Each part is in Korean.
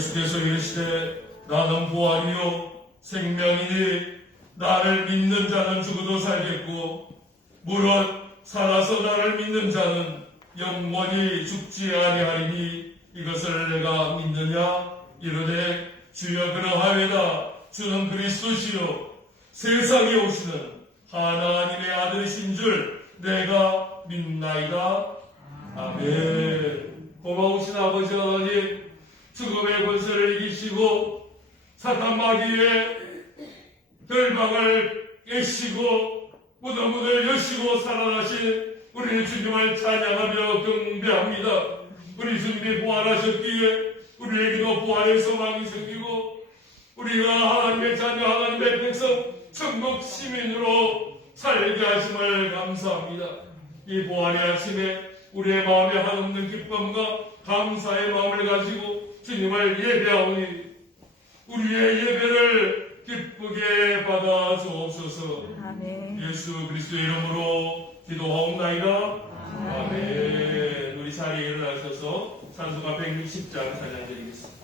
예수께서 이르시되 나는 부활이요 생명이니 나를 믿는 자는 죽어도 살겠고 무릇 살아서 나를 믿는 자는 영원히 죽지 아니하리니 이것을 내가 믿느냐 이르되 주여 그러하외다 주는 그리스도시요 세상에 오시는 하나님의 아들이신 줄 내가 믿나이다. 아멘. 고마우신 아버지 하나님, 죽음의 권세를 이기시고 사탄 마귀의 결박을 깨시고 무덤문을 여시고 살아나신 우리 주님을 찬양하며 경배합니다. 우리 주님이 부활하셨기에 우리에게도 부활의 소망이 생기고 우리가 하나님의 자녀 하나님의 백성 천국 시민으로 살게 하심을 감사합니다. 이 부활의 아침에 우리의 마음에 한없는 기쁨과 감사의 마음을 가지고 주님을 예배하오니 우리의 예배를 기쁘게 받아 주옵소서. 아멘. 예수 그리스도의 이름으로 기도하옵나이다. 아멘. 우리 자리에 일어나셔서 찬송가 160장 찬양드리겠습니다.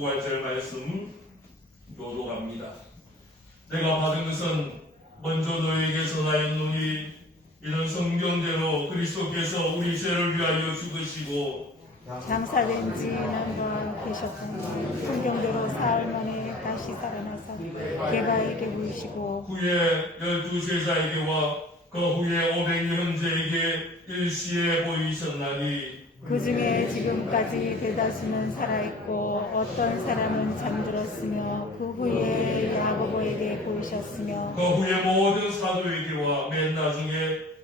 부활절 말씀 교독합니다. 내가 받은 것은 먼저 너에게 전하였노니 이는 성경대로 그리스도께서 우리 죄를 위하여 죽으시고 장사된 지 난간 계셨고 성경대로 사흘 만에 다시 살아나서 개바에게 보이시고 후에 12제자에게와 그 후에 500여 형제에게 일시에 보이셨나니 그 중에 지금까지 대다수는 살아있고 어떤 사람은 잠들었으며 그 후에 야고보에게 보이셨으며 그 후에 모든 사도에게와 맨 나중에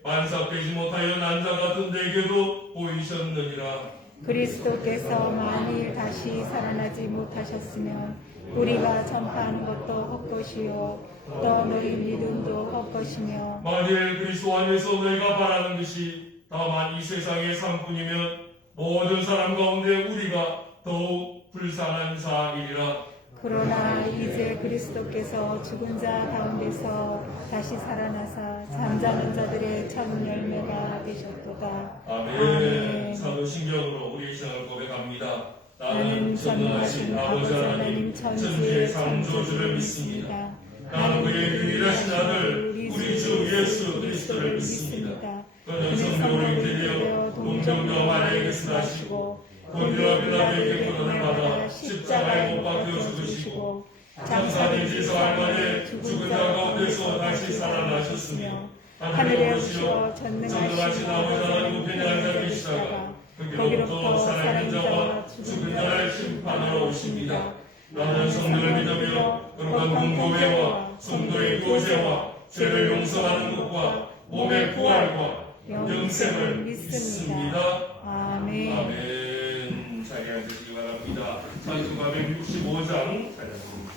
만삭되지 못하여 난자 같은 내게도 보이셨느니라. 그리스도께서 만일 다시 살아나지 못하셨으면 우리가 전파하는 것도 헛것이요 또 너희 믿음도 헛것이며 만일 그리스도 안에서 너희가 바라는 것이 다만 이 세상의 상뿐이면 모든 사람 가운데 우리가 더욱 불쌍한 자이리라. 그 그러나 이제 그리스도께서 죽은 자 가운데서 다시 살아나사 잠자는 자들의 첫 열매가 되셨도다. 아멘. 사도신경으로 우리 신앙을 고백합니다. 나는 전능하신 아버지 하나님 천지의 창조주를 믿습니다. 나는 그의 유일하신 아들 우리 주 예수 그리스도를 믿습니다. 그는 성령으로 인되어 동정녀 마리아에게서 나시고 본디오 빌라도에게 고난을 받아 십자가에 못 박혀 죽으시고 장사된 지 사흘 만에 죽은 자 가운데서 다시 살아나셨으며 하늘에 오르시어 전능하신 아버지 하나님 우편에 앉아 계시다가 거기로부터 살아있는 자와 죽은 자를 심판하러 오십니다. 나는 성령을 믿으며 그러한 공고회와 성도의 교제와 죄를 용서하는 것과 몸의 부활과 영생을 믿습니다. 아멘. 아멘. 자리에 앉으시기 바랍니다. 찬송가 165장 자리에 앉으십니다.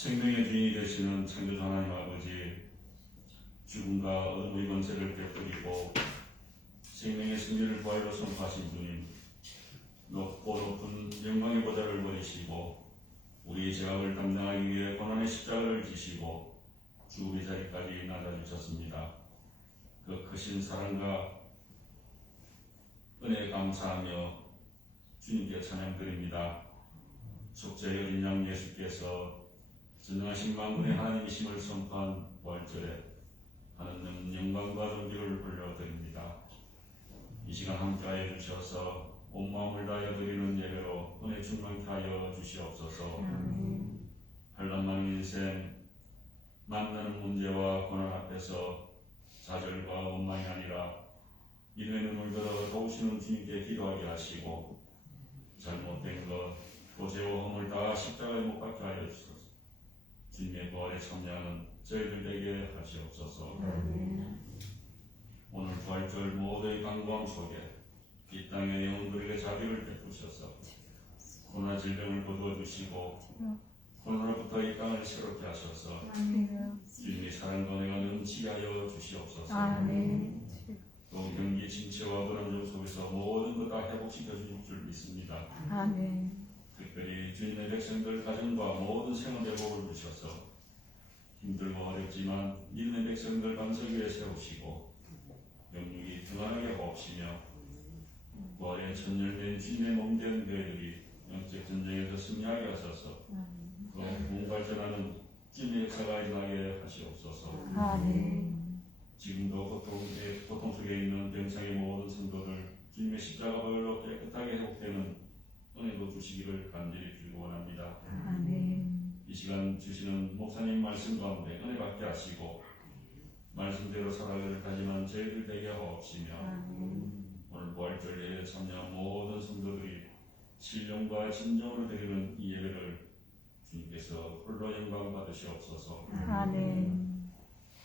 생명의 주인이 되시는 창조주 하나님 아버지, 죽음과 어둠의 권세를 깨뜨리고 생명의 승리를 부활로 선포하신 주님, 높고 높은 영광의 보좌를 버리시고 우리의 죄악을 담당하기 위해 고난의 십자가를 지시고 죽음의 자리까지 낮아주셨습니다. 그 크신 사랑과 은혜에 감사하며 주님께 찬양드립니다. 속죄의 어린 양 예수께서 전능하신 만군의 하나님이심을 선포한 부활절에 하나님 영광과 존귀를 돌려드립니다. 이 시간 함께하여 주셔서 온 마음을 다하여 드리는 예배로 은혜 충만케 하여 주시옵소서. 환난만 인생 만나는 문제와 고난 앞에서 좌절과 원망이 아니라 이름의 눈을 들어 도우시는 주님께 기도하게 하시고 잘못된 것, 고죄와 허물 다 십자가에 못 박게 하여 주소서. 주님의 부활에 참여하는 저희들 되게 하시옵소서. 오늘 부활절 모두의 강구함 속에 이 땅의 영혼들에게 자비를 베푸셔서 코로나 질병을 거두어 주시고 코로나로부터 이 땅을 새롭게 하셔서 주님의 사랑과 은혜가 넘치게 하여 주시옵소서. 또 경기 침체와 불안정 속에서 모든 것 다 회복시켜 주실 줄 믿습니다. 특별히 주님의 백성들 가정과 모든 생활 회복을 주셔서 힘들고 어렵지만 믿는 백성들 반석 위에 세우시고 영육이 평안하게 하옵시며 부활의 첫 열매인 주님의 몸된 교회들이 영적 전쟁에서 승리하게 하셔서 또 공발전하는 주님의 역사가 일어나게 하시옵소서. 지금도 고통 속에 있는 병상의 모든 성도들 주님의 십자가 보혈로 깨끗하게 회복되는 은혜도 주시기를 간절히 빌고 원합니다. 이 시간 주시는 목사님 말씀 가운데 은혜 받게 하시고 말씀대로 살아가기를 다짐한 저희들 되게 하옵시며 오늘 부활절 예배에 참여한 모든 성도들이 신령과 진정으로 드리는 이 예배를 주님께서 홀로 영광 받으시옵소서.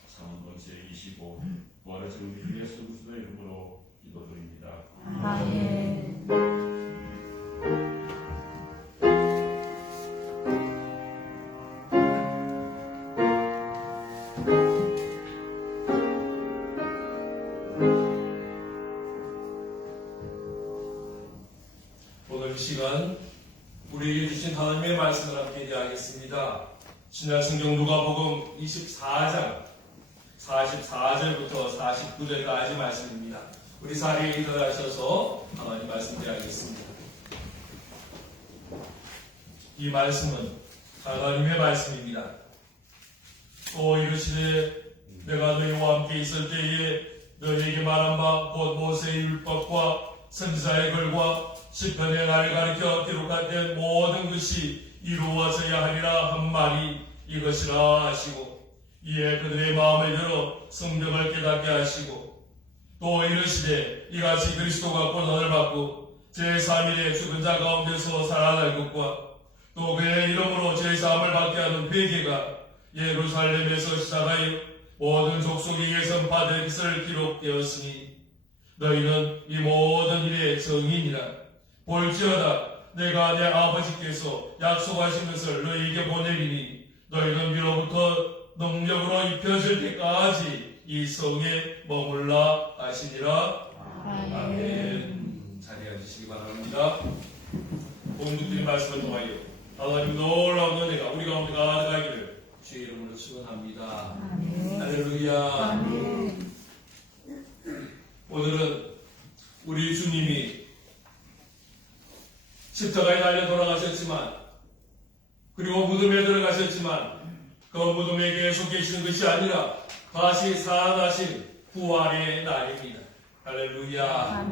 사문 권세 25 부활하신 우리 예수 그리스도의 이름으로 기도드립니다. 오늘 이 시간 우리에게 주신 하나님의 말씀을 함께 이야기하겠습니다. 신약성경 누가복음 24장 44절부터 49절까지 말씀입니다. 우리 자리에 일어나셔서 하나님 말씀 드리겠습니다. 이 말씀은 하나님의 말씀입니다. 또 이르시되 내가 너희와 함께 있을 때에 너희에게 말한 바 곧 모세의 율법과 선지자의 글과 시편의 날 가리켜 기록된 모든 것이 이루어져야 하리라 한 말이 이것이라 하시고 이에 그들의 마음을 열어 성경을 깨닫게 하시고 또 이르시되 이같이 그리스도가 고난을 받고 제3일에 죽은 자 가운데서 살아날 것과 또 그의 이름으로 제3을 받게 하는 회개가 예루살렘에서 시작하여 모든 족속에게 선포된 것을 기록되었으니 너희는 이 모든 일의 증인이라. 볼지어다 내가 내 아버지께서 약속하신 것을 너희에게 보내리니 너희는 위로부터 능력으로 입혀질 때까지 이 성에 머물라 하시니라. 아멘. 자리에 앉으시기 바랍니다. 오늘 드린 말씀을 통하여 하나님 놀라운 은혜가 우리 가운데 가득하기를 주의 이름으로 축원합니다. 할렐루야. 오늘은 우리 주님이 십자가에 달려 돌아가셨지만 그리고 무덤에 들어가셨지만 그 무덤에 계속 계시는 것이 아니라 다시 살아나신 부활의 날입니다. 할렐루야.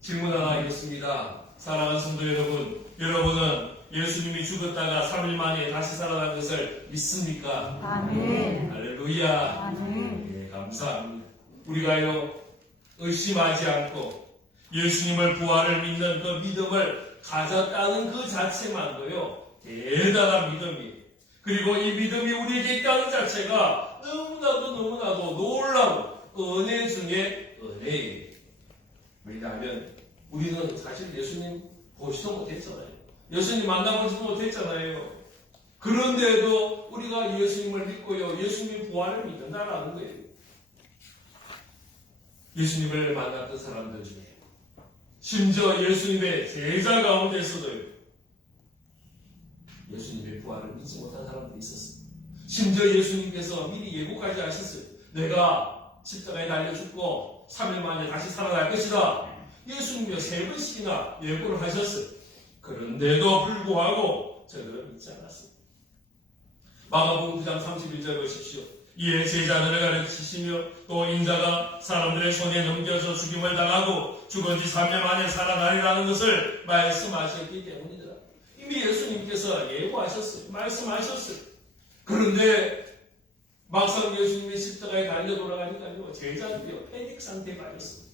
질문 하나 하겠습니다. 사랑하는 성도 여러분, 여러분은 예수님이 죽었다가 3일 만에 다시 살아난 것을 믿습니까? 할렐루야. 네, 감사합니다. 우리가요 의심하지 않고 예수님을 부활을 믿는 그 믿음을 가졌다는 그 자체만도요 대단한 믿음이에요. 그리고 이 믿음이 우리에게 있다는 자체가 너무나도 놀라운 은혜 중에 은혜예요. 왜냐하면 우리는 사실 예수님 보지도 못했잖아요. 예수님 만나보지도 못했잖아요. 그런데도 우리가 예수님을 믿고요 예수님 부활을 믿는다라는 거예요. 예수님을 만났던 사람들 중에 심지어 예수님의 제자 가운데서도 예수님의 부활을 믿지 못한 사람들이 있었어요. 심지어 예수님께서 미리 예고까지 하셨어요. 내가 십자가에 달려 죽고 3일 만에 다시 살아날 것이다. 예수님이 3번씩이나 예고를 하셨어요. 그런데도 불구하고 저들은 믿지 않았어요. 마가복음 9장 31절 보십시오. 이에 제자들을 가르치시며 또 인자가 사람들의 손에 넘겨져 죽임을 당하고 죽은 지 3일 만에 살아나리라는 것을 말씀하셨기 때문이더라. 이미 예수님께서 예고하셨어요. 말씀하셨어요. 그런데 막상 예수님의 십자가에 달려 돌아가니까요, 제자들이요 패닉 상태에 빠졌어요.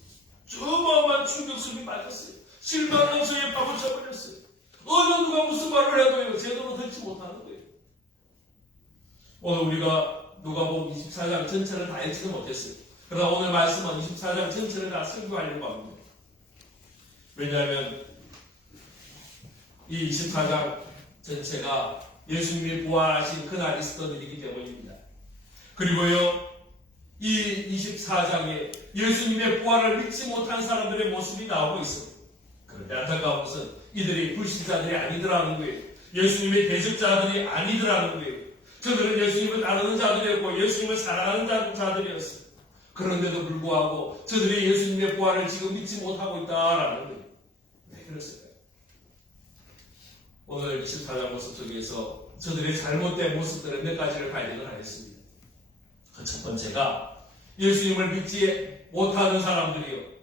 어마어마한 충격 속에 빠졌어요. 실망한 소에 파묻혀 버렸어요. 어느 누가 무슨 말을 해도요 제대로 듣지 못하는 거예요. 오늘 우리가 누가복음 24장 전체를 다 읽지는 못했어요. 그러나 오늘 말씀은 24장 전체를 다 설교하려고 합니다. 왜냐하면 이 24장 전체가 예수님이 부활하신 그날 있었던 일이기 때문입니다. 그리고요, 이 24장에 예수님의 부활을 믿지 못한 사람들의 모습이 나오고 있습니다. 그런데 안타까운 것은 이들이 불신자들이 아니더라는 거예요. 예수님의 대적자들이 아니더라는 거예요. 저들은 예수님을 따르는 자들이었고 예수님을 사랑하는 자들이었어요. 그런데도 불구하고 저들이 예수님의 부활을 지금 믿지 못하고 있다라는 거예요. 왜 그랬을까요? 오늘 24장 모습 속에서 저들의 잘못된 모습들을 몇 가지를 발견을 하겠습니다. 그 첫 번째가 예수님을 믿지 못하는 사람들이요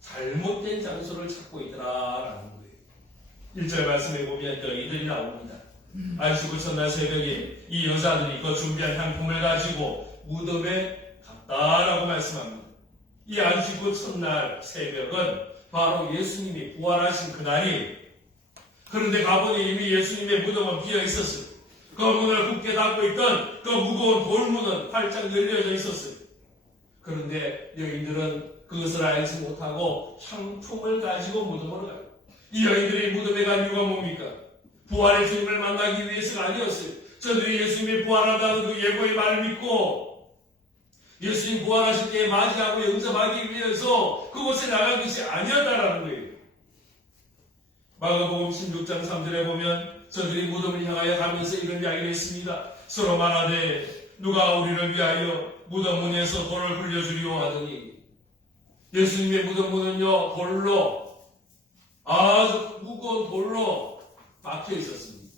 잘못된 장소를 찾고 있더라라는 거예요. 1절 말씀에 보면 여인들이 나옵니다. 안식구 첫날 새벽에 이 여자들이 그 준비한 향품을 가지고 무덤에 갔다라고 말씀합니다. 이 안식구 첫날 새벽은 바로 예수님이 부활하신 그날이에요. 그런데 가보니 이미 예수님의 무덤은 비어 있었어요. 그 문을 굳게 닫고 있던 그 무거운 돌문은 활짝 열려져 있었어요. 그런데 여인들은 그것을 알지 못하고 향품을 가지고 무덤으로 가요. 이 여인들이 무덤에 간 이유가 뭡니까? 부활의 주님을 만나기 위해서가 아니었어요. 저들이 예수님이 부활한다는 그 예고의 말을 믿고 예수님 부활하실 때에 맞이하고 영접하기 위해서 그곳에 나간 것이 아니었다라는 거예요. 마가복음 16장 3절에 보면 저들이 무덤을 향하여 가면서 이런 이야기를 했습니다. 서로 말하되 누가 우리를 위하여 무덤 문에서 돌을 굴려주리오 하더니 예수님의 무덤 문은요 돌로 아주 무거운 돌로 막혀 있었습니다.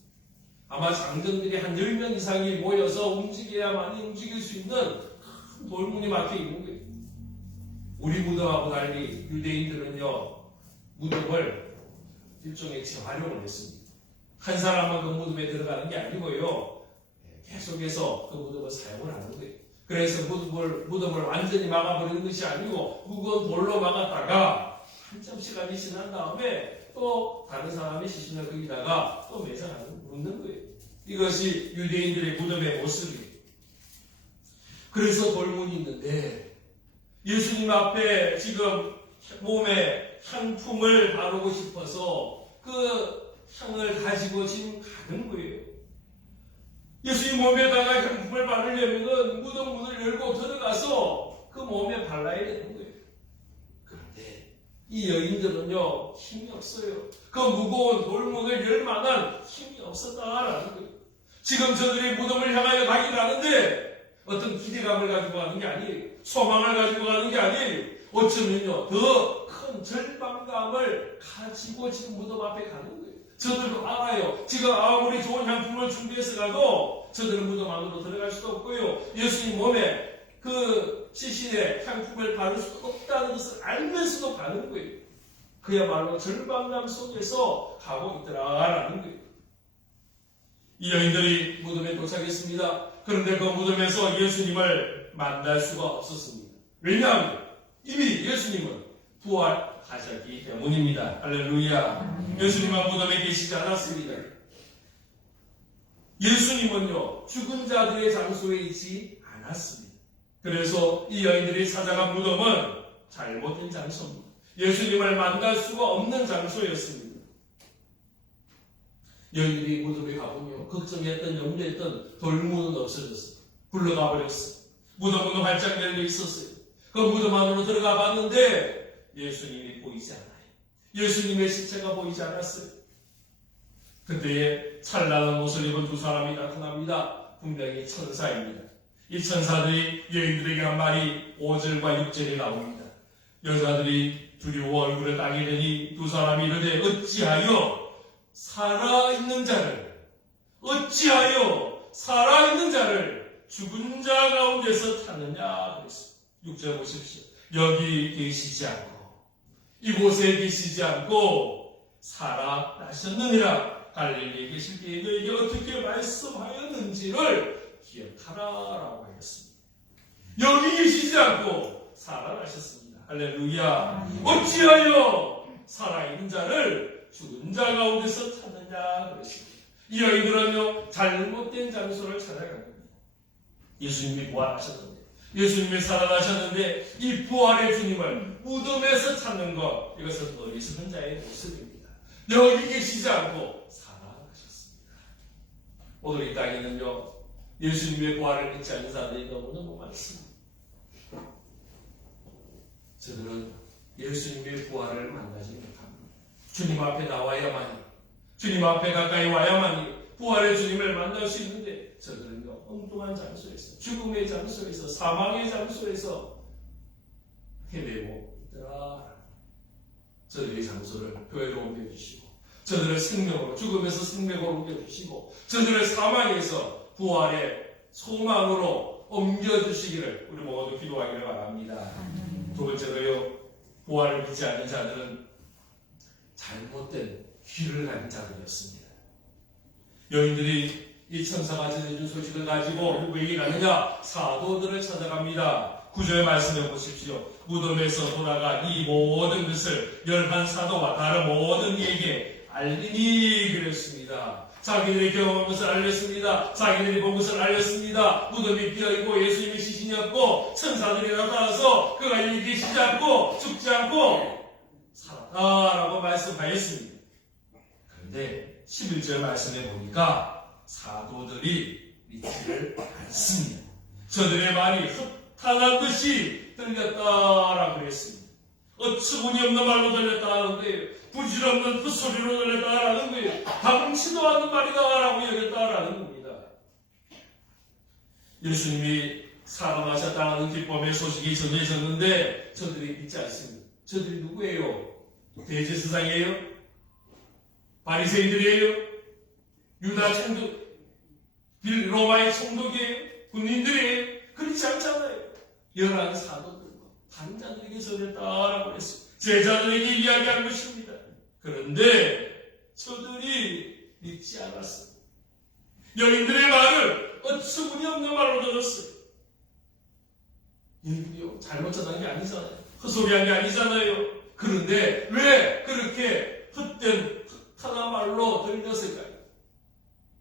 아마 장정들이 한 10명 이상이 모여서 움직여야만이 움직일 수 있는 큰 돌문이 막혀 있는 거예요. 우리 무덤하고 달리 유대인들은요 무덤을 일종의 재활용을 했습니다. 한 사람만 그 무덤에 들어가는 게 아니고요 계속해서 그 무덤을 사용을 하는 거예요. 그래서 무덤을 완전히 막아버리는 것이 아니고 무거운 돌로 막았다가 한참 시간이 지난 다음에 또 다른 사람의 시신을 거기다가 또 매장하는 묻는 거예요. 이것이 유대인들의 무덤의 모습이에요. 그래서 돌문이 있는데 예수님 앞에 지금 몸에 향품을 바르고 싶어서 그 향을 가지고 지금 가는 거예요. 예수님 몸에다가 향품을 바르려면 무덤 문을 열고 들어가서 그 몸에 발라야 되는 거예요. 그런데 이 여인들은요 힘이 없어요. 그 무거운 돌문을 열 만한 힘이 없었다라는 거예요. 지금 저들이 무덤을 향하여 가긴 하는데 어떤 기대감을 가지고 가는 게 아니에요. 소망을 가지고 가는 게 아니에요. 어쩌면요 더 큰 절망감을 가지고 지금 무덤 앞에 가는 거예요. 저들도 알아요. 지금 아무리 좋은 향품을 준비해서 가도 저들은 무덤 안으로 들어갈 수도 없고요. 예수님 몸에 그 시신에 향품을 바를 수도 없다는 것을 알면서도 가는 거예요. 그야말로 절망감 속에서 가고 있더라라는 거예요. 이 여인들이 무덤에 도착했습니다. 그런데 그 무덤에서 예수님을 만날 수가 없었습니다. 왜냐하면 이미 예수님은 부활하셨기 때문입니다. 할렐루야. 예수님은 무덤에 계시지 않았습니다. 예수님은요 죽은 자들의 장소에 있지 않았습니다. 그래서 이 여인들이 찾아간 무덤은 잘못된 장소입니다. 예수님을 만날 수가 없는 장소였습니다. 여인들이 무덤에 가보며 걱정했던 염려했던 돌문은 없어졌어요. 굴러가 버렸어요. 무덤은 활짝 열려 있었어요. 그 무덤 안으로 들어가 봤는데 예수님이 보이지 않아요. 예수님의 시체가 보이지 않았어요. 그때에 찬란한 옷을 입은 두 사람이 나타납니다. 분명히 천사입니다. 이 천사들이 여인들에게 한 말이 5절과 6절에 나옵니다. 여자들이 두려워 얼굴을 땅에 대니 두 사람이 이르되 어찌하여 살아있는 자를 죽은 자 가운데서 찾느냐 그랬어요. 6절 보십시오. 여기 계시지 않고 이곳에 계시지 않고 살아나셨느니라. 갈릴리에 계실 때에 너에게 어떻게 말씀하였는지를 기억하라라고 하였습니다. 여기 계시지 않고 살아나셨습니다. 할렐루야. 어찌하여 살아있는 자를 죽은 자 가운데서 찾느냐 그랬습니다. 이 아이들은요 잘못된 장소를 찾아간 겁니다. 예수님이 부활하셨는데, 예수님이 살아나셨는데 이 부활의 주님을 무덤에서 찾는 것, 이것은 어리석은 자의 모습입니다. 여기 계시지 않고 살아나셨습니다. 오늘 이 땅에는요 예수님의 부활을 믿지 않는 사람들이 너무너무 많습니다. 저들은 예수님의 부활을 만나지 못합니다. 주님 앞에 나와야만이, 주님 앞에 가까이 와야만이 부활의 주님을 만날 수 있는데, 저들은요 엉뚱한 장소에서, 죽음의 장소에서, 사망의 장소에서 헤매고 있더라. 저들의 장소를 교회로 옮겨주시고, 저들을 생명으로, 죽음에서 생명으로 옮겨주시고, 저들을 사망에서 부활의 소망으로 옮겨주시기를 우리 모두 기도하기를 바랍니다. 두 번째로요, 부활을 믿지 않는 자들은 잘못된 귀를 가진 자들이었습니다. 여인들이 이 천사가 전해준 소식을 가지고 누구에게 가느냐? 사도들을 찾아갑니다. 9절 말씀해 보십시오. 무덤에서 돌아가 이 모든 것을 11사도와 다른 모든 이에게 알리니 그랬습니다. 자기들이 경험한 것을 알렸습니다. 자기들이 본 것을 알렸습니다. 무덤이 비어있고 예수님이 시신이었고 천사들이 나타나서 그가 여기 계시지 않고 죽지 않고 살았다라고 말씀하였습니다. 그런데 11절 말씀해 보니까 사도들이 믿지를 않습니다. 저들의 말이 헛탄한 듯이 들렸다라고 그랬습니다. 어처구니 없는 말로 들렸다는 거예요. 부질없는 헛소리로 들렸다라는 거예요. 당치도 않는 말이다라고 여겼다라는 겁니다. 예수님이 살아나셨다는 기쁨의 소식이 전해졌는데 저들이 믿지 않습니다. 저들이 누구예요? 대제사장이에요? 바리새인들이에요? 유다 총독, 로마의 총독이에요? 군인들이에요? 그렇지 않잖아요. 11 사도들과 다른 자들에게 전했다라고 했어요. 제자들에게 이야기한 것입니다. 그런데 저들이 믿지 않았어요. 여인들의 말을 어처구니 없는 말로 들었어요. 여인들이요, 잘못 전한 게 아니잖아요. 헛소리한 게 아니잖아요. 그런데 왜 그렇게 헛된 헛하나 말로 들렸을까요?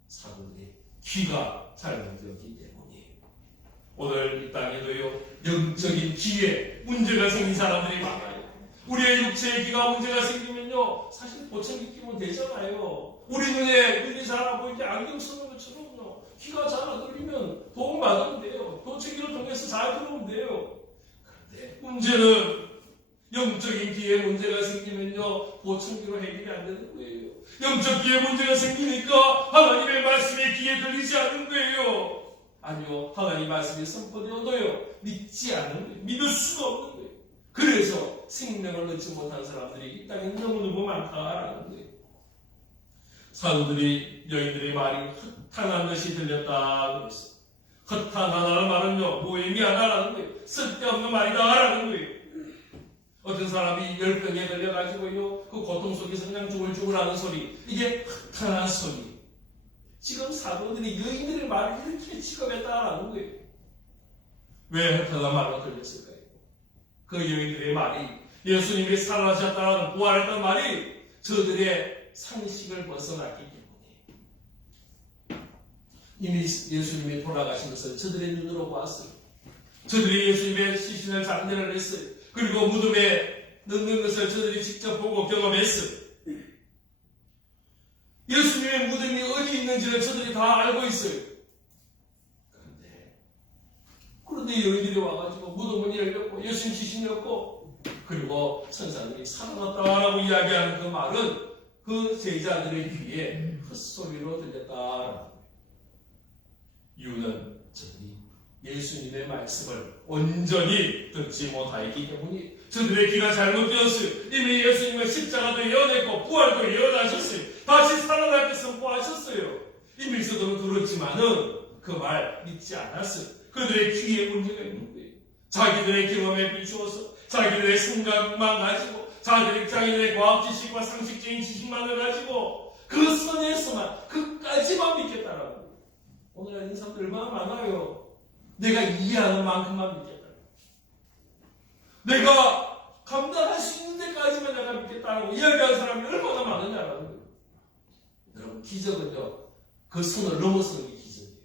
사도들의 귀가 잘못되었기 때문이에요. 오늘 이 땅에도요 영적인 귀에 문제가 생긴 사람들이 많아요. 우리의 육체의 귀가 문제가 생기면요 사실 보청기 끼면 되잖아요. 우리 눈이 잘 안 보이게 안경 쓰는 것처럼요 귀가 잘 안 들리면 도움 받으면 돼요. 보청기를 통해서 잘 들으면 돼요. 그런데 문제는 영적인 귀에 문제가 생기면요 보청기로 해결이 안 되는 거예요. 영적 귀에 문제가 생기니까 하나님의 말씀이 귀에 들리지 않는 거예요. 아니요, 하나님 말씀이 선포되어도요 믿지 않는 거예요. 믿을 수가 없는 거예요. 그래서 생명을 얻지 못한 사람들이 이 땅에 너무너무 많다라는 거예요. 사도들이 여인들의 말이 헛탄한 듯이 들렸다 그랬어요. 헛탄하다는 말은요 무의미하다라는 거예요. 쓸데없는 말이다라는 거예요. 어떤 사람이 열병에 걸려가지고요 그 고통 속에서 그냥 죽을죽을하는 소리, 이게 헛탄한 소리. 지금 사도들이 여인들의 말을 이렇게 취급했다라는 거예요. 왜 헛탄한 말로 들렸을까요? 그 여인들의 말이, 예수님이 살아나셨다는 부활했던 말이 저들의 상식을 벗어났기 때문에 이미 예수님이 돌아가신 것을 저들의 눈으로 보았어요. 저들이 예수님의 시신을 장례를 했어요. 그리고 무덤에 넣는 것을 저들이 직접 보고 경험했어요. 예수님의 무덤이 어디 있는지를 저들이 다 알고 있어요. 그런데 여인들이 와가지고 무덤문이 열렸고 예수님 시신이었고 그리고 천사들이 살아났다라고 이야기하는 그 말은 그 제자들의 귀에 헛소리로 들렸다. 이유는 저들이 예수님의 말씀을 온전히 듣지 못하였기 때문에 저들의 귀가 잘못되었어요. 이미 예수님은 십자가도 예언했고 부활도 예언하셨어요. 다시 살아날 것을 선포하셨어요. 이미 저들은 들었지만은 그 말 믿지 않았어요. 그들의 귀에 문제가 있는 거예요. 자기들의 경험에 비추어서 자기들의 생각만 가지고 자기들의 과학 지식과 상식적인 지식만을 가지고 그 선에서만 끝까지만 믿겠다라고. 오늘 있는 사람들 얼마나 많아요. 내가 이해하는 만큼만 믿겠다. 내가 감당할 수 있는 데까지만 내가 믿겠다라고 이야기하는 사람이 얼마나 많으냐라는 거예요. 여러분, 기적은요, 그 선을 넘어서는 게 기적이에요.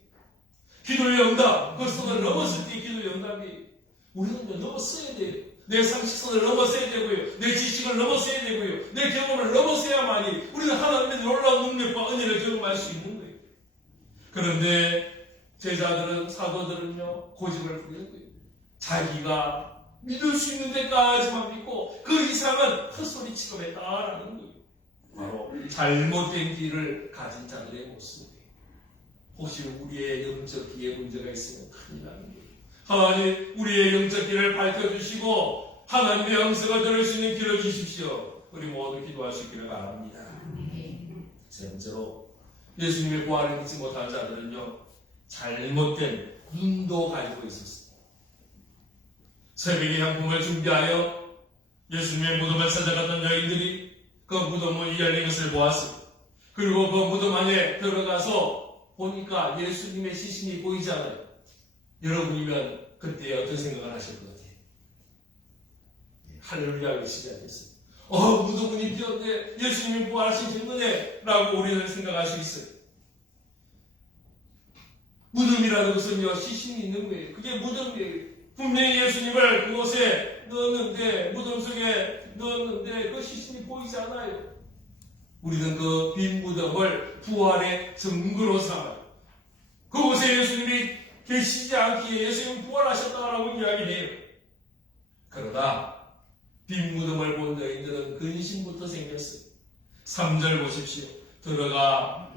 기도의 응답, 그 선을 넘었을 때 기도의 응답이 우리는 넘어서야 돼요. 내 상식선을 넘어서야 되고요. 내 지식을 넘어서야 되고요. 내 경험을 넘어서야만이 우리는 하나님의 놀라운 능력과 은혜를 경험할 수 있는 거예요. 그런데 제자들은, 사도들은요, 고집을 부리는 거예요. 자기가 믿을 수 있는 데까지만 믿고 그 이상은 헛소리 취급했다라는 거예요. 바로 잘못된 길을 가진 자들의 모습이에요. 혹시 우리의 영적 길에 문제가 있으면 큰일 나는 거예요. 하나님, 우리의 영적 길을 밝혀주시고 하나님의 영성을 들을 수 있는 길을 주십시오. 우리 모두 기도할 수 있기를 바랍니다. 세 번째로, 예수님의 부활을 믿지 못한 자들은요, 잘못된 눈도 가지고 있었습니다. 새벽에 향품을 준비하여 예수님의 무덤을 찾아갔던 여인들이 그 무덤 문이 열린 것을 보았습니다. 그리고 그 무덤 안에 들어가서 보니까 예수님의 시신이 보이지 않아요. 여러분이면 그때 어떤 생각을 하실 것 같아요? 할렐루야 외치지 않겠어요? 무덤 문이 비었네, 예수님이 부활하시겠네 라고 우리는 생각할 수 있어요. 무덤이라는 것은요, 시신이 있는 거예요. 그게 무덤이에요. 분명히 예수님을 그곳에 넣었는데, 무덤 속에 넣었는데 그 시신이 보이지 않아요. 우리는 그 빈 무덤을 부활의 증거로 삼아요. 그곳에 예수님이 계시지 않기에 예수님이 부활하셨다라고 이야기해요. 그러나 빈 무덤을 본 너희들은 근심부터 생겼어요. 3절 보십시오. 들어가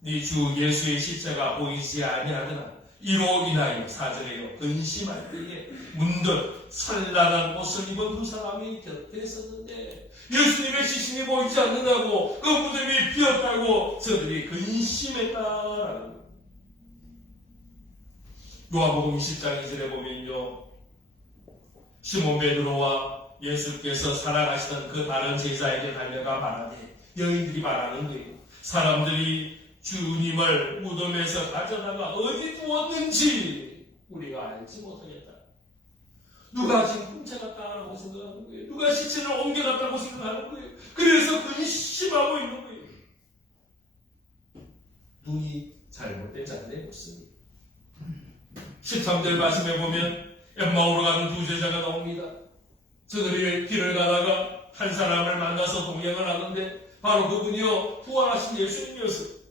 네 주 예수의 십자가 보이지 아니하더나 이로 인하여 4절에요. 근심할 때에 문득 찬란한 옷을 입은 두 사람이 곁에 있었는데 예수님의 시신이 보이지 않는다고, 그 무덤이 비었다고 저들이 근심했다라는 거예요. 요한복음 10장 2절에 보면요, 시몬 베드로와 예수께서 살아가시던 그 다른 제자에게 달려가 말하되, 여인들이 말하는 거예요. 사람들이 주님을 무덤에서 가져다가 어디 두었는지 우리가 알지 못하겠다. 누가 지금 훔쳐갔다라고 생각하는 거예요. 누가 시체를 옮겨갔다고 생각하는 거예요. 그래서 근심하고 있는 거예요. 눈이 잘못된 자들의 모습이에요. 13절 말씀에 보면 엠마오로 가는 두 제자가 나옵니다. 저들이 길을 가다가 한 사람을 만나서 동행을 하는데 바로 그분이요, 부활하신 예수님이었어요.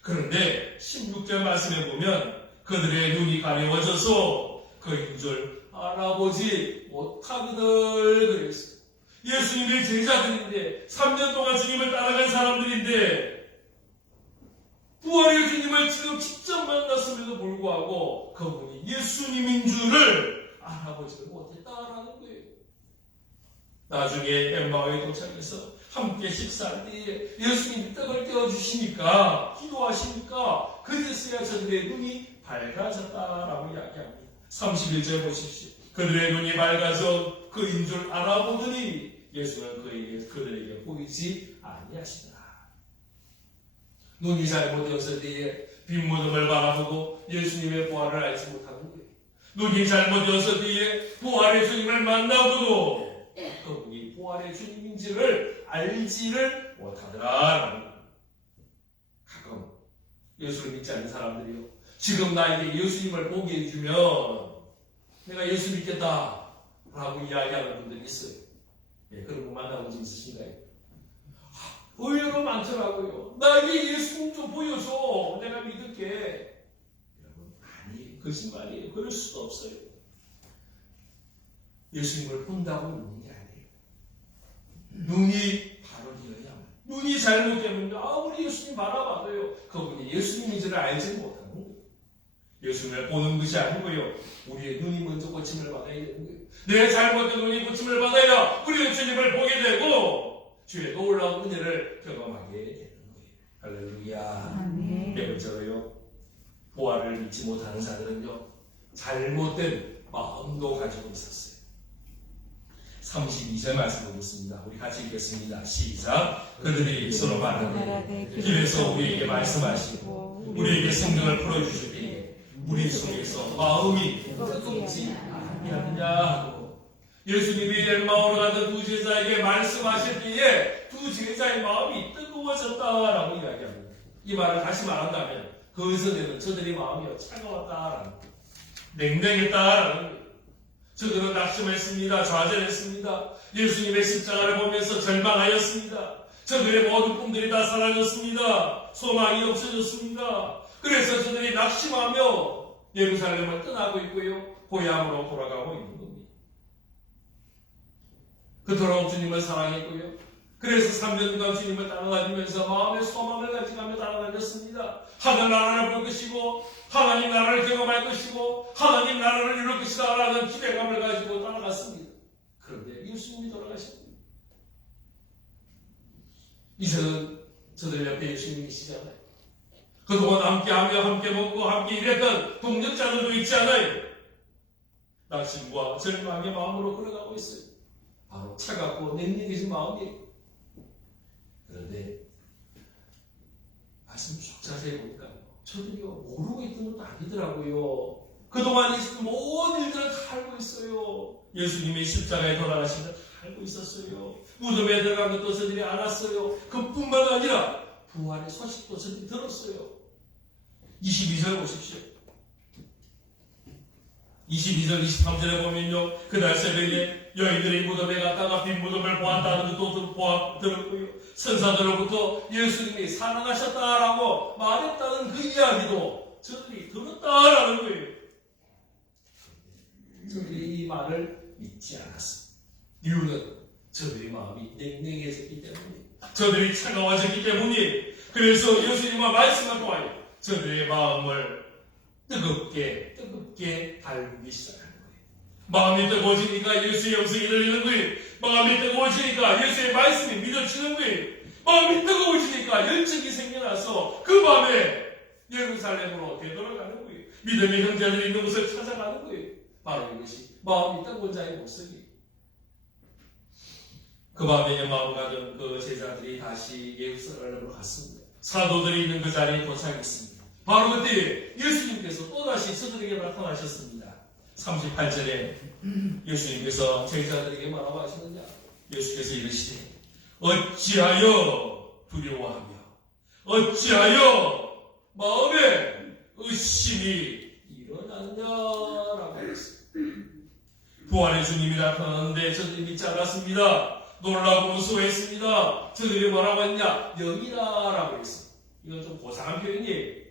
그런데 16절 말씀에 보면 그들의 눈이 가려워져서 그인 줄 알아보지 못하거늘 그랬어요. 예수님의 제자들인데 3년 동안 주님을 따라간 사람들인데 부활의 주님을 지금 직접 만났음에도 불구하고 그분이 예수님인 줄을 알아보지를 못했다라는 거예요. 나중에 엠마오에 도착해서 함께 식사할 때에 예수님이 떡을 떼어주시니까, 기도하시니까 그제서야 저들의 눈이 밝아졌다라고 이야기합니다. 31절 보십시오. 그들의 눈이 밝아져 그인 줄 알아보더니 예수는 그들에게 보이지 아니하시더라. 눈이 잘못되었을 때에 빈 무덤을 바라보고 예수님의 부활을 알지 못하는 거예요. 눈이 잘못되었을 때에 부활의 주님을 만나고도 그분이 부활의 주님인지를 알지를 못하더라. 가끔 예수를 믿지 않는 사람들이요, 지금 나에게 예수님을 보게 해주면 내가 예수 믿겠다 라고 이야기하는 분들이 있어요. 그런 분 만나본 적 있으신가요? 의외로 많더라고요. 나에게 예수님 좀 보여줘, 내가 믿을게. 여러분, 아니, 거짓말이에요. 그럴 수도 없어요. 예수님을 본다고 믿는 게 아니에요. 눈이 바로 되어야만. 눈이 잘못되면 아무리 예수님 바라봐도요, 그분이 예수님인지를 알지 못하는 거예요. 예수님을 보는 것이 아니고요, 우리의 눈이 먼저 고침을 받아야 되는 거예요. 내 잘못된 눈이 고침을 받아야 우리는 주님을 보게 되고 주의 놀라운 은혜를 경험하게 되는 거예요. 할렐루야. 아멘. 네 번째로요, 부활을 믿지 못하는 자들은요, 잘못된 마음도 가지고 있었어요. 32절 말씀 보겠습니다. 우리 같이 읽겠습니다. 시작. 그들이 서로 말하되 길에서 우리에게 말씀하시고 우리에게 성경을 풀어주실 때에 우리 속에서 마음이 뜨겁지 아니하느냐 하고 예수님이 엘마오로 가던 두 제자에게 말씀하실 때에 두 제자의 마음이 뜨거워졌다라고 이야기합니다. 이 말을 다시 말한다면 그것은 저들의 마음이 차가웠다라는 거예요. 냉랭했다라는 거예요. 저들은 낙심했습니다. 좌절했습니다. 예수님의 십자가를 보면서 절망하였습니다. 저들의 모든 꿈들이 다 사라졌습니다. 소망이 없어졌습니다. 그래서 저들이 낙심하며 예루살렘을 떠나고 있고요. 고향으로 돌아가고 있는 겁니다. 그토록 주님을 사랑했고요. 그래서 3년간 주님을 따라다니면서 마음의 소망을 가져가며 따라다녔습니다. 하늘 나라를 볼 것이고 하나님 나라를 경험할 것이고 하나님 나라를 이룰 것이다 라는 기대감을 가지고 따라갔습니다. 그런데 예수님이 돌아가십니다. 이제는 저들 옆에 예수님이 계시잖아요. 그동안 함께하며 함께 먹고 함께 일했던 동력자들도 있지 않아요. 낙심과 절망의 마음으로 걸어가고 있어요. 바로 차갑고 냉랭해진 마음이에요. 그런데 말씀 쭉 자세히 보니까 저들이요 모르고 있던 것도 아니더라고요. 그동안 있었던 모든 일들을 다 알고 있어요. 예수님이 십자가에 돌아가신 걸 다 알고 있었어요. 무덤에 들어간 것도 저들이 알았어요. 그뿐만 아니라 부활의 소식도 저들이 들었어요. 22절 보십시오. 22절 23절에 보면요, 그날 새벽에 여인들이 무덤에 갔다가 빈 무덤을 보았다는 것도 들었고요, 선사들로부터 예수님이 살아나셨다라고 말했다는 그 이야기도 저들이 들었다라는 거예요. 저들이 이 말을 믿지 않았습니다. 이유는 저들의 마음이 냉랭해졌기 때문입니다. 저들이 차가워졌기 때문이에요. 그래서 예수님과 말씀을 통하여 저들의 마음을 뜨겁게 달구기 시작하는 거예요. 마음이 뜨거워지니까 예수의 음성이 들리는 거예요. 마음이 뜨거워지니까 예수의 말씀이 믿어지는 거예요. 마음이 뜨거워지니까 열정이 생겨나서 그 밤에 예루살렘으로 되돌아가는 거예요. 믿음의 형제들이 있는 곳을 찾아가는 거예요. 바로 이것이 마음이 뜨거운 자의 모습이에요. 그 밤에 마음 가던 그 제자들이 다시 예루살렘으로 갔습니다. 사도들이 있는 그 자리에 도착했습니다. 바로 그때 예수님께서 또다시 저들에게 나타나셨습니다. 38절에 예수님께서 제자들에게 뭐라고 하시느냐? 예수께서 이르시되 어찌하여 두려워하며 어찌하여 마음에 의심이 일어났냐라고 했습니다. 부활의 주님이 나타났는데 저들이 믿지 않았습니다. 놀라고 무서워했습니다. 저들이 뭐라고 했냐? 영이다라고 했습니다. 이건 좀 고상한 표현이에요.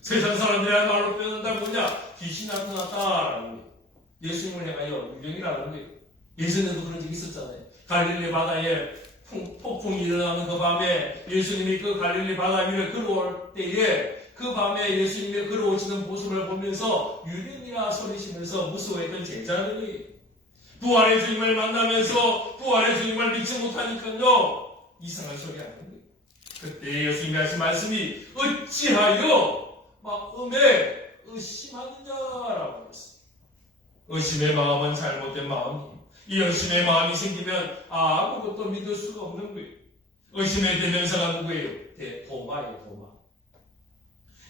세상 사람들이 할 말로 표현한다 뭐냐? 귀신 나타났다라는 거예요. 예수님을 향하여 유령이라는 거예요. 예전에도 그런 적이 있었잖아요. 갈릴리 바다에 폭풍이 일어나는 그 밤에 예수님이 그 갈릴리 바다 위를 걸어올 때에 그 밤에 예수님이 걸어오시는 모습을 보면서 유령이라 소리치면서 무서워했던 제자들이 부활의 주님을 만나면서 부활의 주님을 믿지 못하니까요 이상한 소리 하는 거예요. 그때 예수님이 하신 말씀이 어찌하여 마음에 의심하느냐라고 했습니다. 의심의 마음은 잘못된 마음이에요. 이 의심의 마음이 생기면 아무것도 믿을 수가 없는 거예요. 의심의 대명사가 누구예요? 도마예요. 도마.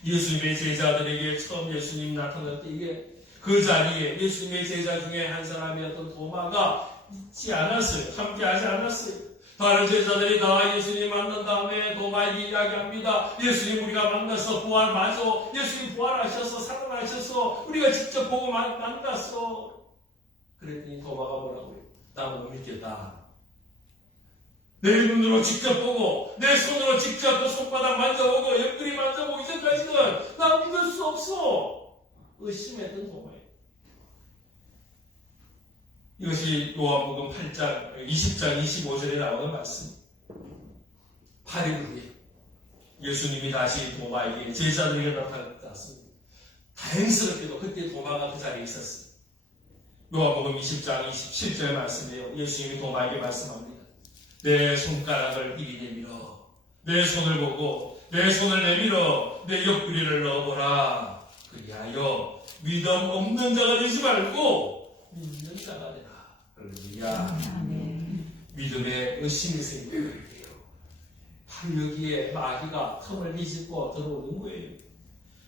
예수님의 제자들에게 처음 예수님 나타날 때에 그 자리에 예수님의 제자 중에 한 사람이었던 도마가 있지 않았어요. 함께하지 않았어요. 다른 제자들이 다 예수님 만난 다음에 도마에게 이야기합니다. 예수님 우리가 만나서 부활 맞아. 예수님 부활하셔서 살아나셔서 우리가 직접 보고 만났어. 그랬더니 도마가 뭐라고요? 나는 못 믿겠다. 내 눈으로 직접 보고 내 손으로 직접 그 손바닥 만져보고 옆구리 만져보고 이제까지는 나 믿을 수 없어. 의심했던 도마예요. 이것이 요한복음 8장 20장 25절에 나오는 말씀. 8일 후에 예수님이 다시 도마에게 제자들에게 나타났습니다. 다행스럽게도 그때 도마가 그 자리에 있었어요. 요한복음 20장 27절 말씀이에요. 예수님이 도마에게 말씀합니다. 내 손가락을 이리 내밀어 내 손을 보고 내 손을 내밀어 내 옆구리를 넣어보라. 그리하여 믿음 없는 자가 되지 말고 믿는 자가 되라. 할렐루야. 믿음에 의심이 생기는 거예요. 바로 여기에 마귀가 틈을 비집고 들어오는 거예요.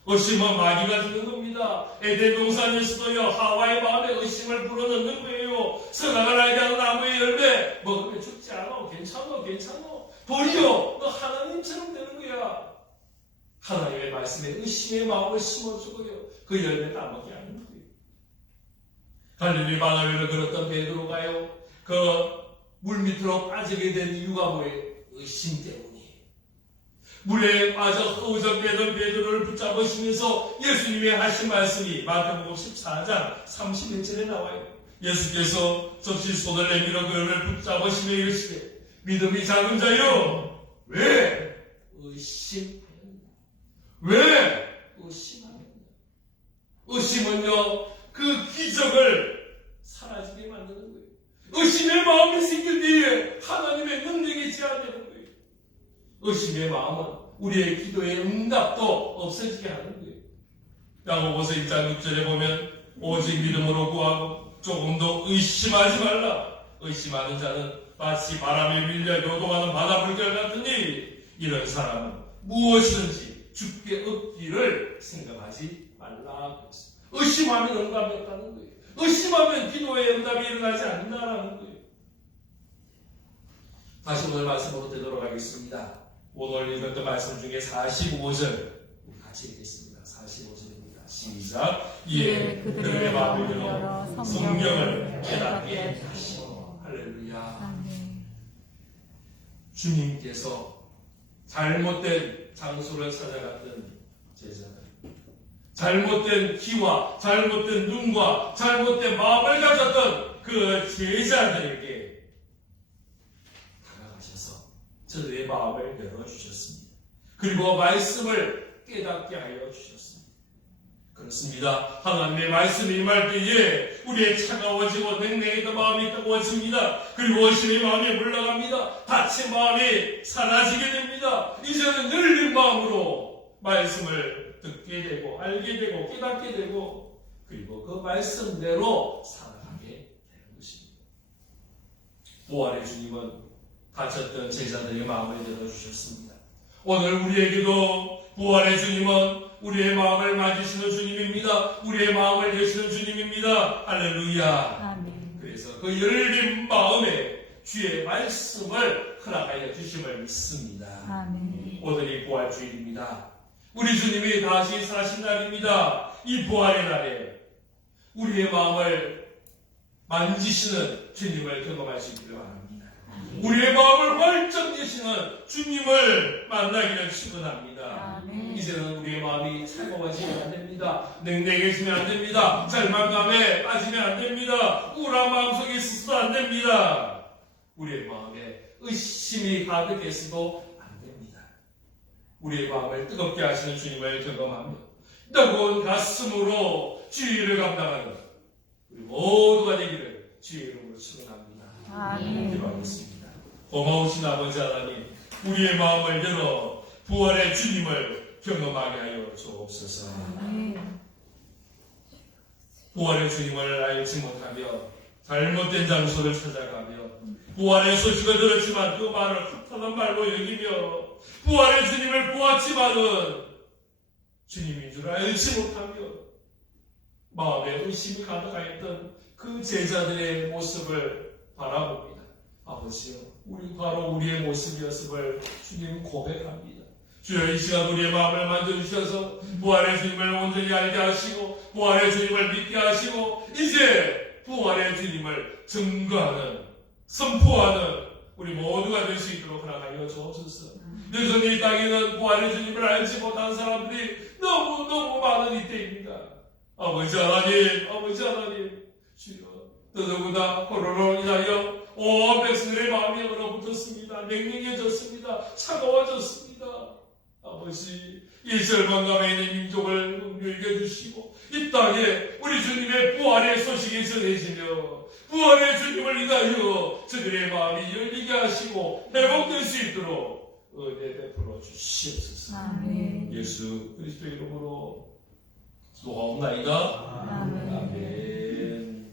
의심은 마귀가 주는 겁니다. 에덴 동산에서도요, 하와의 마음에 의심을 불어넣는 거예요. 선악을 알게 하는 나무의 열매 먹으면 죽지 않아. 괜찮아. 도리어 너 하나님처럼 되는 거야. 하나님의 말씀에 의심의 마음을 심어주고요, 그 열매 따먹게 하는 거예요. 갈릴리 바다위를 걸었던 베드로가요, 그 물 밑으로 빠지게 된 이유가 뭐예요? 의심 때문이에요. 물에 빠져 허우적대던 베드로를 붙잡으시면서 예수님의 하신 말씀이 마태복음 14장 31절에 나와요. 예수께서 접시 손을 내밀어 그를 붙잡으시며 이르시되 믿음이 작은 자여 왜 의심하느냐? 왜 의심하느냐? 의심은요, 그 기적을 사라지게 만드는 거예요. 의심의 마음이 생길 때에 하나님의 능력이 제한되는 거예요. 의심의 마음은 우리의 기도의 응답도 없어지게 하는 거예요. 야고보서 1장 6절에 보면 오직 믿음으로 구하고 조금도 의심하지 말라. 의심하는 자는 마치 바람에 밀려 요동하는 바다 물결 같으니 이런 사람은 무엇이든지 죽게 얻기를 생각하지 말라. 의심하면 응답이 없다는 거예요. 의심하면 기도의 응답이 일어나지 않는다라는 거예요. 다시 오늘 말씀으로 되도록 하겠습니다. 오늘 읽었던 말씀 중에 45절 같이 읽겠습니다. 45절입니다. 시작. 이에 그들의 마음을 열어 성경을 깨닫게 하시고. 할렐루야. 아멘. 주님께서 잘못된 장소를 찾아갔던 제자들, 잘못된 귀와 잘못된 눈과 잘못된 마음을 가졌던 그 제자들에게 다가가셔서 저들의 마음을 열어주셨습니다. 그리고 말씀을 깨닫게 하여 주셨습니다. 그렇습니다. 하나님의 말씀이 임할 때에 우리의 차가워지고 냉랭했던 마음이 뜨거워집니다. 그리고 의심의 마음이 물러갑니다. 닫힌 마음이 사라지게 됩니다. 이제는 열린 마음으로 말씀을 듣게 되고 알게 되고 깨닫게 되고 그리고 그 말씀대로 살아가게 되는 것입니다. 부활의 주님은 닫혔던 제자들의 마음을 열어주셨습니다. 오늘 우리에게도 부활의 주님은 우리의 마음을 맞으시는 주님입니다. 우리의 마음을 여시는 주님입니다. 할렐루야. 아멘. 그래서 그 열린 마음에 주의 말씀을 허락하여 주심을 믿습니다. 아멘. 오늘이 부활 주일입니다. 우리 주님이 다시 사신 날입니다. 이 부활의 날에 우리의 마음을 만지시는 주님을 경험할 수 있기를 바랍니다. 우리의 마음을 활짝 여시는 주님을 만나기를 축원합니다. 아멘. 이제는 우리의 마음이 차가워지면 안 됩니다. 냉랭해지면 안 됩니다. 절망감에 빠지면 안 됩니다. 우울한 마음속에 있어서도 안 됩니다. 우리의 마음에 의심이 가득해서도 안 됩니다. 우리의 마음을 뜨겁게 하시는 주님을 경험하며 뜨거운 가슴으로 주의를 감당하는 우리 모두가 되기를 주의 이름으로 축원합니다. 아멘. 기도하겠습니다. 고마우신 아버지 하나님, 우리의 마음을 열어 부활의 주님을 경험하게 하여 주옵소서. 아멘. 부활의 주님을 알지 못하며 잘못된 장소를 찾아가며 부활의 소식을 들었지만 그 말을 헛하던 말로 여기며 부활의 주님을 보았지만은 주님인 줄 알지 못하며 마음에 의심이 가득하였던 그 제자들의 모습을 바라봅니다. 아버지요, 우리 바로 우리의 모습이었음을 주님 고백합니다. 주여, 이 시간 우리의 마음을 만져주셔서 부활의 주님을 온전히 알게 하시고 부활의 주님을 믿게 하시고 이제 부활의 주님을 증거하는, 선포하는 우리 모두가 될 수 있도록 허락하여 주옵소서. 여전히 이 땅에는 부활의 주님을 알지 못한 사람들이 너무 많은 이때입니다. 아버지 하나님, 주여, 더더구나 코로나로 인하여 온 백성들의 마음이 얼어붙었습니다. 냉랭해졌습니다. 차가워졌습니다. 아버지, 이 절망감에 있는 민족을 응결해 주시고 이 땅에 우리 주님의 부활의 소식이 전해지며 부활의 주님을 인하여 저들의 마음이 열리게 하시고 회복될 수 있도록 은혜 베풀어 주시옵소서. 아멘. 예수 그리스도 이름으로 기도하옵나이다. 아멘.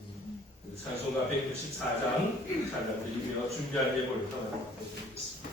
찬송가 164장 찬양드리며 준비한 예물을 떠나도록 하겠습니다.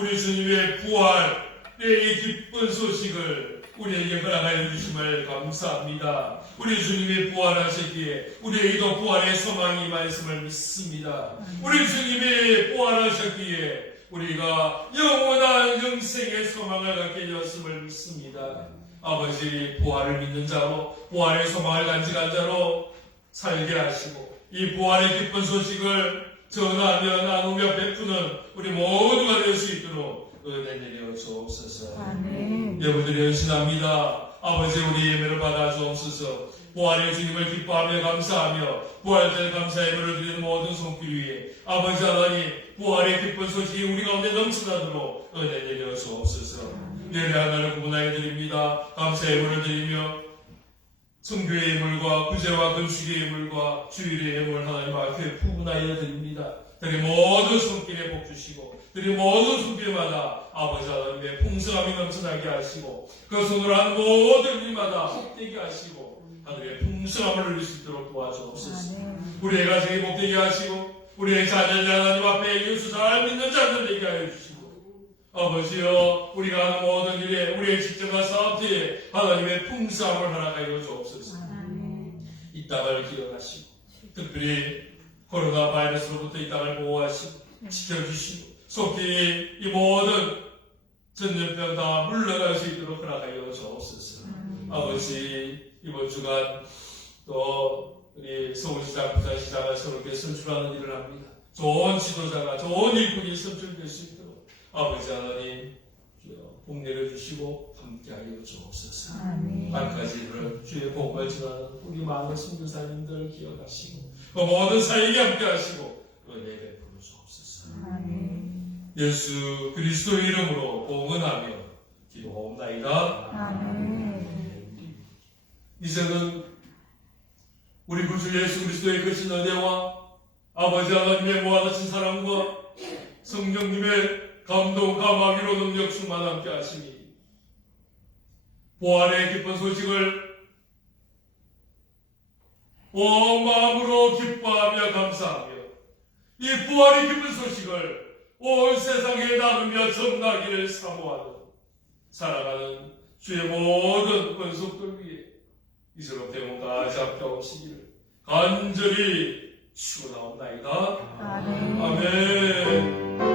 우리 주님의 부활의 이 기쁜 소식을 우리에게 허락하여 주심을 감사합니다. 우리 주님이 부활하셨기에 우리에게도 부활의 소망이 말씀을 믿습니다. 우리 주님이 부활하셨기에 우리가 영원한 영생의 소망을 갖게 되었음을 믿습니다. 아버지, 부활을 믿는 자로, 부활의 소망을 간직한 자로 살게 하시고 이 부활의 기쁜 소식을 전하며 나누며 베푸는 우리 모두가 될 수 있도록 은혜 내려 주옵소서. 아멘. 여러분들이 연신합니다. 아버지, 우리 예배를 받아 주옵소서. 부활의 주님을 기뻐하며 감사하며 부활절 감사의 예배를 드리는 모든 손길 위에 아버지 하나님, 부활의 기쁜 소식이 우리 가운데 넘쳐나도록 은혜 내려 주옵소서. 예배 하나를 구분하여 드립니다. 감사의 예배를 드리며 성교의 예물과 구제와 금식의 예물과 주일의 예물 하나님 앞에 부분하여 드립니다. 그리 모든 손길에 복 주시고 그리 모든 손길마다 아버지 하나님의 풍성함이 넘쳐나게 하시고 그 손으로 한 모든 일마다 복되게 하시고 하늘의 풍성함을 누릴 수 있도록 도와주옵소서. 우리의 가정이 복되게 하시고 우리의 자녀들 하나님 앞에 예수 잘 믿는 자들 되게 하여 주시고 아버지여, 우리가 하는 모든 일에 우리의 직장과 사업지에 하나님의 풍성함을 허락하여 주옵소서. 이 땅을 기억하시고 특별히 코로나 바이러스로부터 이 땅을 보호하시고 지켜주시고 속히 이 모든 전염병 다 물러갈 수 있도록 허락하여 주옵소서. 아버지, 이번 주간 또 우리 서울시장, 부산시장을 새롭게 선출하는 일을 합니다. 좋은 지도자가, 좋은 일꾼이 선출될 수 있도록 아버지 하나님 복 내려주시고 함께하여 주옵소서. 한 가지를 주의 복을 전하는 우리 많은 선교사님들 기억하시고 그 모든 사역에 함께하시고 은혜 베풀어 주옵소서. 예수 그리스도의 이름으로 공언하며 기도하옵나이다. 이제는 우리 구주 예수 그리스도의 크신 은혜와 아버지 하나님의 무한하신 사랑과 성령님의 감동, 감화기로 능력 충만 함께 하시니 부활의 기쁜 소식을 온 마음으로 기뻐하며 감사하며 이 부활의 기쁜 소식을 온 세상에 나누며 전하기를 사모하는 살아가는 주의 모든 권속들 위해 이제로 병원까지 합격하시기를 간절히 축원하옵나이다. 아멘.